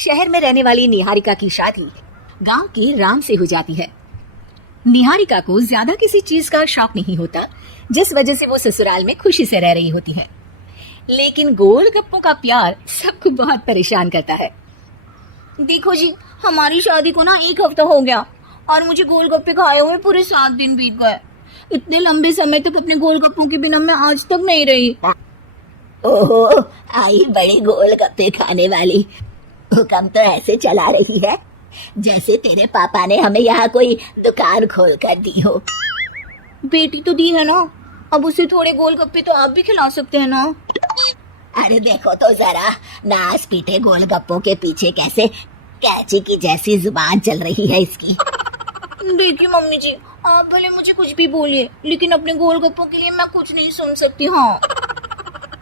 शहर में रहने वाली निहारिका की शादी गांव के राम से हो जाती है। निहारिका को ज्यादा किसी चीज का शौक नहीं होता, जिस वजह से वो ससुराल में खुशी से रह रही होती है। लेकिन गोलगप्पों का प्यार सबको बहुत परेशान करता है। देखो जी, हमारी शादी को ना 1 हफ्ता हो गया और मुझे गोलगप्पे खाए हुए पूरे 7 दिन बीत गए। इतने लंबे समय तक अपने गोलगप्पों के बिना मैं आज तक नहीं रही। ओहो, आई बड़ी गोलगप्पे खाने वाली। हुक्म तो ऐसे चला रही है जैसे तेरे पापा ने हमें यहाँ कोई दुकान खोल कर दी हो। बेटी तो दी है ना, अब उसे थोड़े गोलगप्पे तो आप भी खिला सकते हैं ना। अरे देखो तो जरा, नाच पीटे गोलगप्पों के पीछे कैसे कैची की जैसी जुबान चल रही है इसकी। देखिए मम्मी जी, आप भले मुझे कुछ भी बोलिए, लेकिन अपने गोलगप्पों के लिए मैं कुछ नहीं सुन सकती। हाँ,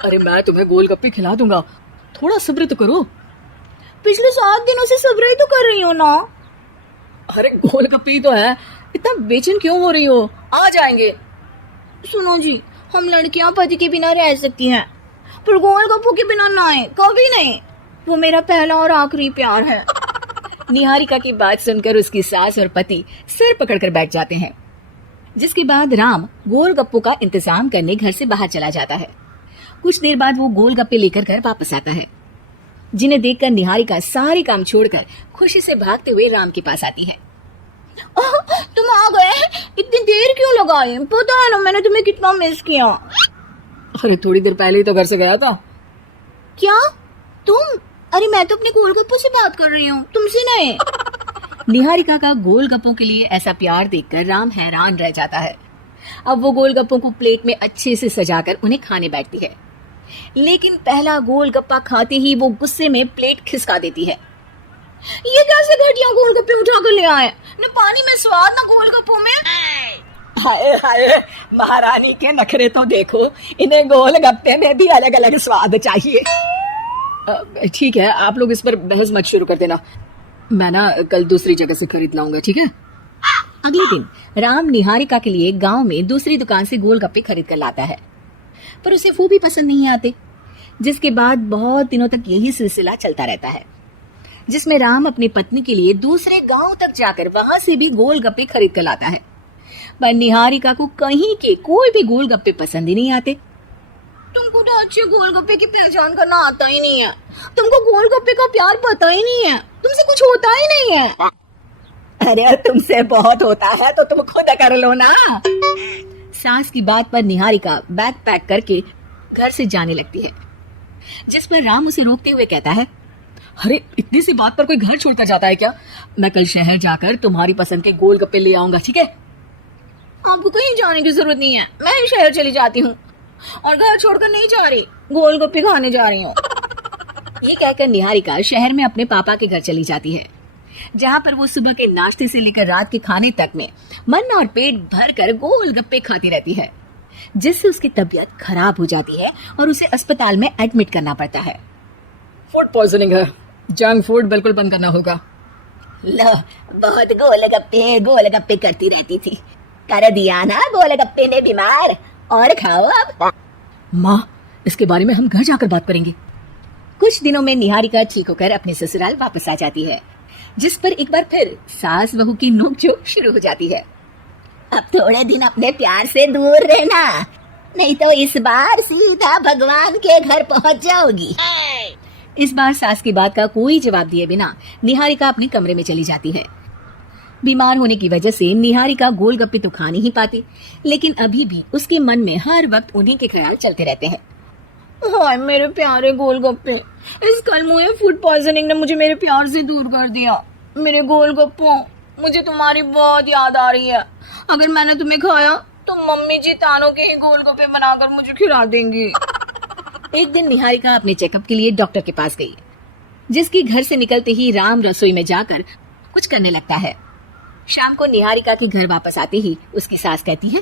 अरे मैं तुम्हें गोलगप्पे खिला दूंगा, थोड़ा सब्र तो करो। पिछले 7 दिनों से सब्र ही तो कर रही हो ना। अरे गोलगप्पे ही तो है, इतना बेचैन क्यों हो रही हो? आ जाएंगे। सुनो जी, हम लड़कियां पति के बिना रह सकती हैं, पर गोलगप्पों के बिना नहीं, कभी नहीं। वो मेरा पहला और आखिरी प्यार है। निहारिका की बात सुनकर उसकी सास और पति सिर पकड़कर बैठ जाते हैं, जिसके बाद राम गोलगप्पों का इंतजाम करने घर से बाहर चला जाता है। कुछ देर बाद वो गोलगप्पे लेकर घर वापस आता है, जिन्हें देखकर निहारिका सारे काम छोड़कर खुशी से भागते हुए राम के पास आती है। तुम आ गए? इतनी देर क्यों लगाई? पता है ना मैंने तुम्हें कितना मिस किया। अरे थोड़ी देर पहले ही तो घर से गया था। क्या तुम? अरे मैं तो अपने गोलगप्पों से बात कर रही हूँ, तुमसे नहीं। निहारिका का गोलगप्पों के लिए ऐसा प्यार देखकर राम हैरान रह जाता है। अब वो गोलगप्पों को प्लेट में अच्छे से सजाकर उन्हें खाने बैठती है, लेकिन पहला गोलगप्पा खाते ही वो गुस्से में प्लेट खिसका देती है। ये कैसे घटिया गोलगप्पे उठा कर ले आए? न पानी में स्वाद, न गोलगप्पों में। हाय हाय, महारानी के नखरे तो देखो, इन्हें गोलगप्पे में भी अलग अलग स्वाद चाहिए। ठीक है, आप लोग इस पर बहस मत शुरू कर देना, मैं ना कल दूसरी जगह से खरीद लाऊंगा, ठीक है? अगले दिन राम निहारिका के लिए गांव में दूसरी दुकान से गोलगप्पे खरीद कर लाता है, पर उसे वो भी पसंद नहीं आते। जिसके बाद बहुत दिनों तक यही सिलसिला चलता रहता है, जिसमें राम अपनी पत्नी के लिए दूसरे गांव तक जाकर वहां से भी गोलगप्पे खरीद कर लाता है, पर निहारिका को कहीं के कोई भी गोलगप्पे पसंद ही नहीं आते। तुमको तो अच्छे गोलगप्पे की पहचान करना आता ही नहीं है। तुमको गोलगप्पे का प्यार पता ही नहीं है, तुमसे कुछ होता ही नहीं है। अरे तुमसे बहुत होता है तो तुम खुद कर लो ना। सास की बात पर निहारिका बैग पैक करके घर से जाने लगती है, जिस पर राम उसे रोकते हुए कहता है, अरे इतनी सी बात पर कोई घर छोड़कर जाता है क्या? मैं कल शहर जाकर तुम्हारी पसंद के गोलगप्पे ले आऊंगा, ठीक है? आपको कहीं जाने की जरूरत नहीं है, मैं ही शहर चली जाती हूँ और घर छोड़कर नहीं जा रही, गोलगप्पे खाने जा रही हूँ। ये कहकर निहारिका शहर में अपने पापा के घर चली जाती है, जहाँ पर वो सुबह के नाश्ते से लेकर रात के खाने तक में मन और पेट भर कर गोलगप्पे खाती रहती है, जिससे उसकी तबीयत खराब हो जाती है और उसे अस्पताल में एडमिट करना पड़ता है। फूड पॉइजनिंग है, जंक फूड बिल्कुल बंद करना होगा। लो, बहुत गोलगप्पे करती रहती थी, कर दिया ना गोलगप्पे ने बीमार। और खाओ अब। माँ, इसके बारे में हम घर जाकर बात करेंगे। कुछ दिनों में निहारिका ठीक होकर अपने ससुराल वापस आ जाती है, जिस पर एक बार फिर सास बहू की नोकझोंक शुरू हो जाती है। अब थोड़े दिन अपने प्यार से दूर रहना, नहीं तो इस बार सीधा भगवान के घर पहुंच जाओगी। इस बार सास की बात का कोई जवाब दिए बिना निहारिका अपने कमरे में चली जाती है। बीमार होने की वजह से निहारिका गोलगप्पे तो खा नहीं पाती, लेकिन अभी भी उसके मन में हर वक्त उन्हीं के ख्याल चलते रहते हैं। हाय मेरे प्यारे गोलगप्पे, इस कलमुए फूड पॉइजनिंग ने मुझे मेरे प्यार से दूर कर दिया। मेरे गोलगप्पों, मुझे तुम्हारी बहुत याद आ रही है। अगर मैंने तुम्हें खाया तो मम्मी जी तानों के ही गोलगप्पे बनाकर मुझे खिला देंगी। एक दिन निहारिका अपने चेकअप के लिए डॉक्टर के पास गई, जिसकी घर से निकलते ही राम रसोई में जाकर कुछ करने लगता है। शाम को निहारिका के घर वापस आते ही उसकी सास कहती है,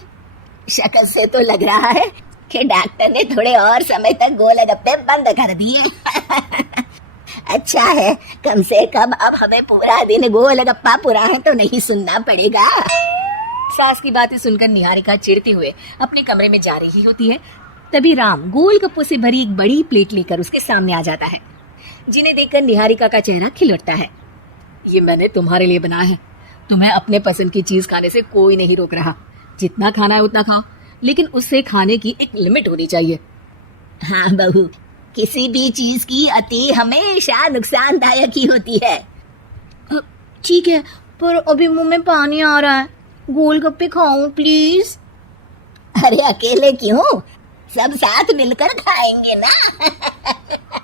शक्ल से तो लग रहा है कि डॉक्टर ने थोड़े और समय तक गोलगप्पे बंद कर दिए। अच्छा है, कम से कम अब हमें पूरा दिन गोलगप्पा पूरा है तो नहीं सुनना पड़ेगा। सास की बातें सुनकर निहारिका चिढ़ते हुए अपने कमरे में जा रही होती है, तभी राम गोलगप्पों से भरी एक बड़ी प्लेट लेकर उसके सामने आ जाता है, जिन्हें देखकर निहारिका का चेहरा खिल उठता है। ये मैंने तुम्हारे लिए बनाया है। तुम्हें अपने पसंद की चीज खाने से कोई नहीं रोक रहा। जितना खाना है उतना खाओ, लेकिन उससे खाने की एक लिमिट होनी चाहिए। हाँ बहू, किसी भी चीज की अति हमेशा नुकसानदायक ही होती है। ठीक है, पर अभी मुंह में पानी आ रहा है। गोलगप्पे खाऊं प्लीज? अरे अकेले क्यों, सब साथ मिलकर खाएंगे ना।